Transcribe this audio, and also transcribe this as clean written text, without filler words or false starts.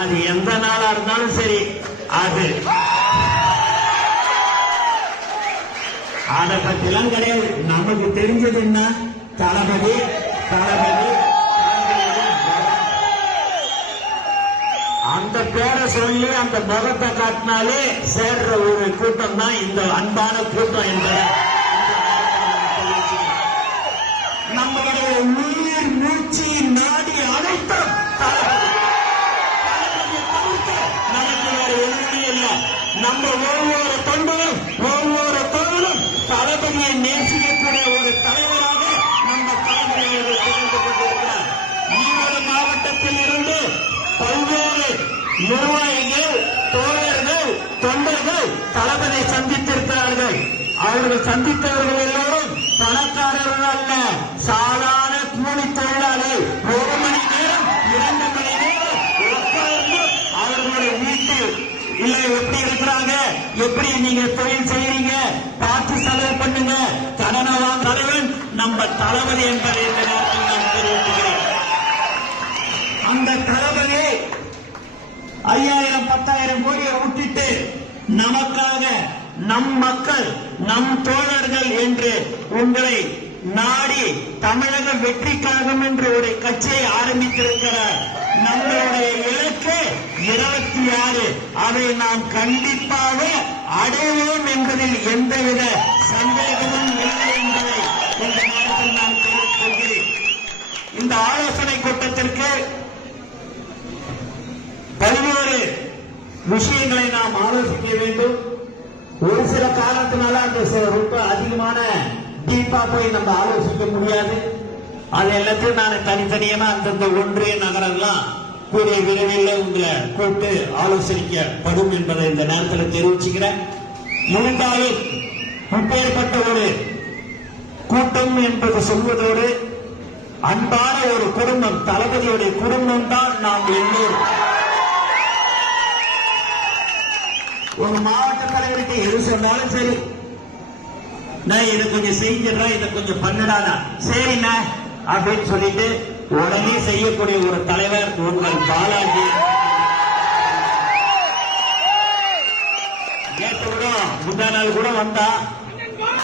அது எந்த நாளா இருந்தாலும் சரி, அது அதை பத்திலாம் கிடையாது. நமக்கு தெரிஞ்சது என்ன? தளபதி தளபதி அந்த பேரை சொல்லி அந்த முகத்தை காட்டினாலே சேர்ற ஒரு கூட்டம் தான் இந்த அன்பான கூட்டம் என்பதை நம்மளுடைய உயிர் மூச்சு நாடி அனைத்தும் நமக்கு வேற எதுவுமே இல்லை. நம்ம ஒவ்வொரு தொண்டரும் ஒவ்வொரு தொழிலும் தளபதியை நேசிக்கக்கூடிய ஒரு தலைவராக நம்ம தலைவர்கள் திகழ்ந்து கொண்டிருக்கிறார். ஈரோடு மாவட்டத்தில் இருந்து பல்வேறு நிர்வாகிகள், தோழர்கள், தொண்டர்கள் தளபதியை சந்தித்திருக்கிறார்கள். அவர்கள் சந்தித்தவர்கள் எல்லோரும் பணக்காரர்கள் அல்ல, சாதாரண கூலி தொழிலாளர்கள். 1 மணி நேரம் 2 மணி நேரம் உட்கார்ந்து அவர்களுடைய வீட்டு இல்லை எப்படி இருக்கிறாங்க, எப்படி நீங்க தொழில் செய்யறீங்க, பார்த்து செலவு பண்ணுங்க, கடனை வாங்க தலைவன் நம்ம தளபதி என்பதை இந்த நேரத்தில் நான் தெரிவிக்கிறேன். அந்த தளபதி 5000 10,000 கோடியை விட்டுட்டு நமக்காக நம் மக்கள் நம் தோழர்கள் என்று உங்களை நாடி தமிழக வெற்றி கழகம் என்று ஒரு கட்சியை ஆரம்பித்திருக்கிறார். நம்மளுடைய இலக்கு 26. அதை நாம் கண்டிப்பாக அடைவோம் என்பதில் எந்தவித சந்தேகமும் இல்லை என்பதை இந்த நேரத்தில் நான் தெரிவித்துக் கொள்கிறேன். இந்த ஆலோசனை கூட்டத்திற்கு பல்வேறு விஷயங்களை நாம் ஆலோசிக்க வேண்டும். ஒரு சில காரணத்தினால அந்த ரொம்ப அதிகமான டீப்பா போய் நம்ம ஆலோசிக்க முடியாது. அது எல்லாத்தையும் நான் தனித்தனியாக அந்தந்த ஒன்றிய நகரெல்லாம் கூடிய விரைவில் உங்களை கூட்டு ஆலோசனைக்கப்படும் என்பதை இந்த நேரத்தில் தெரிவிச்சுக்கிறேன். இருந்தாலும் இப்பேற்பட்ட ஒரு கூட்டம் என்பது சொல்வதோடு அன்பான ஒரு குடும்பம், தளபதியுடைய குடும்பம் தான் நாம் எல்லோரும். உங்க மாவட்ட தலைவருக்கு எது சொன்னாலும் சரி, நான் இதை கொஞ்சம் செஞ்சிடறேன், இதை கொஞ்சம் பண்ணுடானா சரிண்ணா அப்படின்னு சொல்லிட்டு உடனே செய்யக்கூடிய ஒரு தலைவர் உங்கள் பாலாஜி. நேற்று கூட முந்தா நாள் கூட வந்தா